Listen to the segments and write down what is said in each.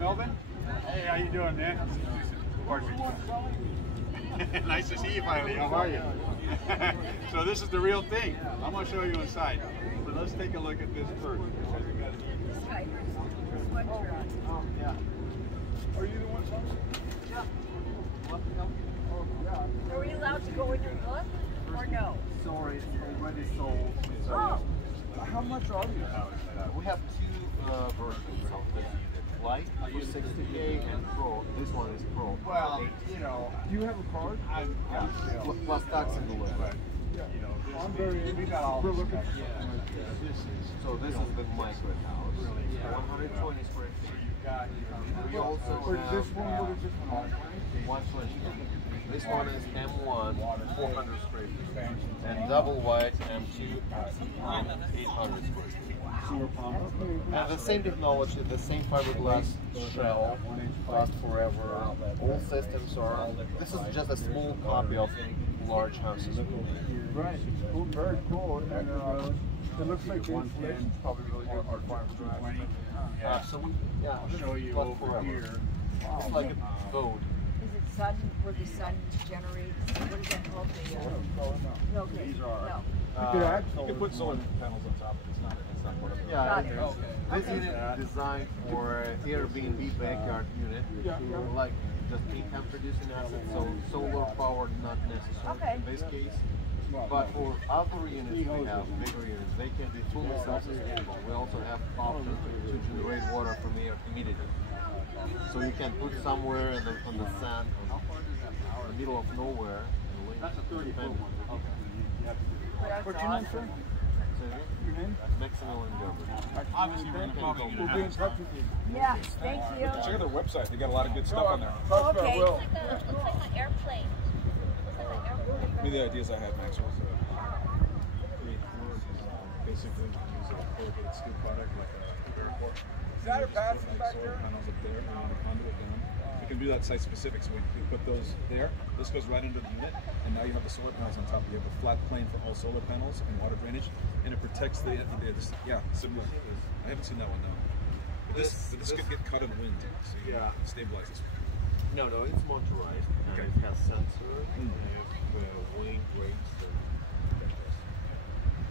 Melvin? Hey, how you doing, man? Pardon me. Nice to see you finally. How are you? So this is the real thing. I'm going to show you inside. So let's take a look at this first. Oh, yeah. Are you the one? Yeah. Are we allowed to go in and look, or no? Sorry, it's already sold. Oh. How much are you? We have two versions of this. Light for 60K and Pro. This one is Pro. Well, you know. Do you have a card? Plus tax in the way. I'm very. We got all this stuff. So this is the micro house. 120 square feet. We also have this one. What is this one? 120. This one is M1, 400 square feet, and double white M2, 800 square feet. And the same technology, the same fiberglass shell, last forever. All systems are. This is just a small copy of large houses. Right. Cool. Very cool. And it looks like the insulation probably really good for farms. 220. Absolutely. Yeah. I'll show you over here. It's like a boat. Is it sun, where the sun generates, what is that called? No, okay. These are. No. You can put solar panels on top of it. It's not part of it. Yeah, this unit is designed for Airbnb backyard unit. Like just income producing assets, so solar power not necessary in this case. But for outdoor units, we have bigger units. They can be fully self-sustainable. We also have options to generate water from air immediately. So you can put somewhere on the sand, in the middle of nowhere. That's a 30-foot one. Okay. What's your name, sir? Your name? Maximilian Gerber. Obviously, we'll be in touch with you. Yeah, thank you. Check out their website. They got a lot of good stuff on there. Okay. Looks like an airplane. Looks like an airplane. One of the ideas I had, Max, was basically use a corrugated steel product like a airport. Is that a bathroom back solar there? panels up there, we want a conduit down. We can do that site specific, so we put those there. This goes right into the unit, and now you have the solar panels on top. You have a flat plane for all solar panels and water drainage, and it protects the similar. I haven't seen that one though. But this could get caught in the wind, so you can stabilize this. No, it's motorized, and it has sensors, wing brakes.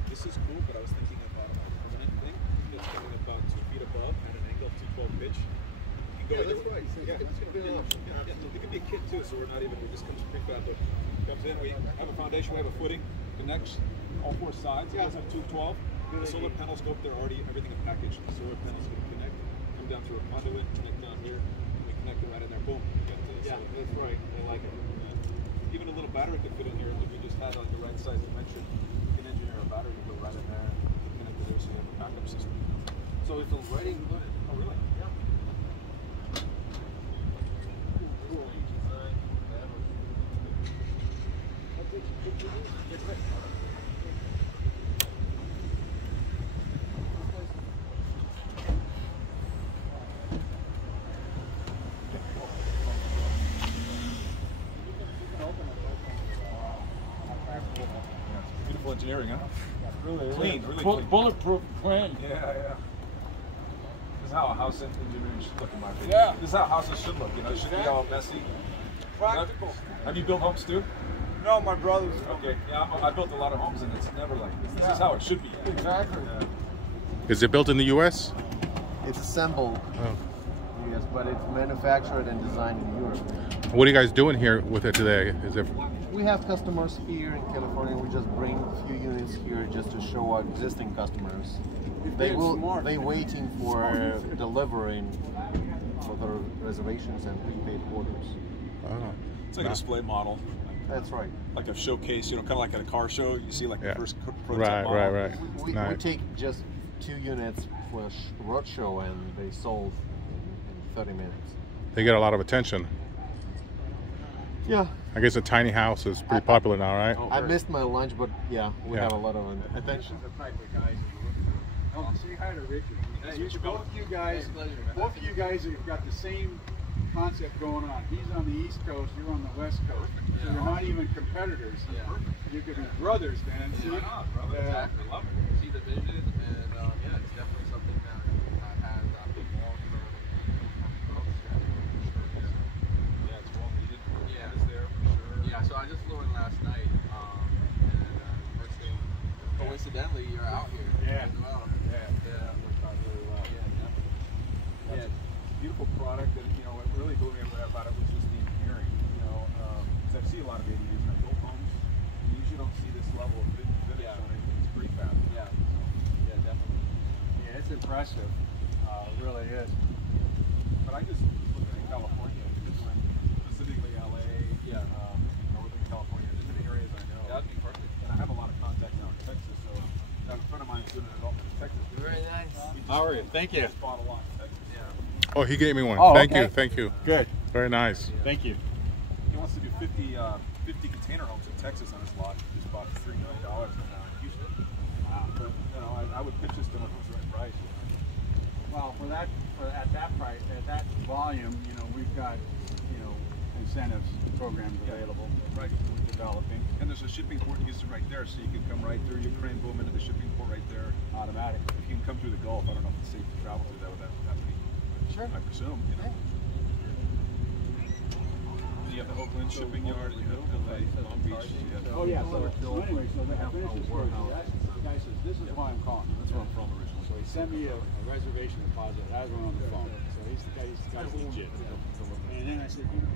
This is cool, but I was thinking about a permanent thing that's coming about 2 feet above at an angle of 212 pitch. Yeah, that's right. So Yeah, it's gonna be an option. it could be a kit too, so we're not even, we just comes prefab, but comes in, we have a foundation, we have a footing, connects all 4 sides, it has a 212. The solar panels go up there already, everything is packaged. The solar panels can connect, come down through a conduit, connect down here, we connect it right in there, boom. Yeah, that's right. I like it. Even a little battery could fit in here if we just had like the right size dimension. We can engineer a battery to go right in there, connect it there so you have a backup system. So it's already included. Oh really? Yeah. Beautiful engineering, huh? Really, Clean, really clean. Bulletproof plan. Yeah, yeah. This is how a house engineering should look in my opinion. Yeah. This is how houses should look, you know, it should be all messy. Practical. Have you built homes too? No, my brother's. Okay, yeah, I built a lot of homes and it's never like this. This is how it should be. Exactly. Yeah. Is it built in the U.S.? It's assembled, yes, but it's manufactured and designed in Europe. What are you guys doing here with it today? Is it? We have customers here in California. We just bring a few units here just to show our existing customers. They waiting for delivering for their reservations and prepaid orders. Oh, It's like a display model. That's right. Like a showcase, you know, kind of like at a car show. You see like the first prototype right, model. right. We Nice. take just 2 units for a road show and they sold in 30 minutes. They get a lot of attention. Yeah. I guess a tiny house is pretty popular now, right? I missed my lunch, but yeah, we have a lot of attention. Say hi to Richard. Both of you guys have got the same concept going on. He's on the East Coast, you're on the West Coast. So you're not even competitors. You could be brothers, man. See? Exactly. Love it. See the vision, and yeah, it's definitely something that has been long coincidentally, you're out here Yeah. as well. Yeah. Worked out really well. That's a beautiful product, and you know what really blew me away about it was just the engineering. You know, 'cause I see a lot of ADUs in built homes. You usually don't see this level of finish on it. It's pretty fast. Yeah. Yeah, definitely. Yeah, it's impressive. It really is. But I just looked at California, specifically LA, Northern California, there's many areas I know. That'd be perfect. And I have a lot of contacts now in Texas, so I have a friend of mine who's doing a development in Texas. Very nice. How are you? Thank you. Just bought a lot in Texas. Yeah. Oh, he gave me one. Oh, Thank okay. you. Thank you. Good. Very nice. Thank you. He wants to do 50 container homes in Texas on his lot. He just bought $3 million now in Houston. But, you know, I would pitch this to him if it was the right price. Well, at that price, at that volume, you know, we've got, you know, incentives programs available, Right. developing And there's a shipping port in Houston right there, so you can come right through Ukraine, boom, into the shipping port right there. automatic. You can come through the Gulf. I don't know if it's safe to travel through that with that many. Sure. I presume, you know. You have the Oakland shipping yard, and you have LA, Long Beach. You have Oh yeah. So anyway, so I finished this story. The guy says, "This is why I'm calling." That's where I'm from originally. So he sent me a reservation deposit. I was on the phone. So he's the guy. He's legit. And then I said, "You know,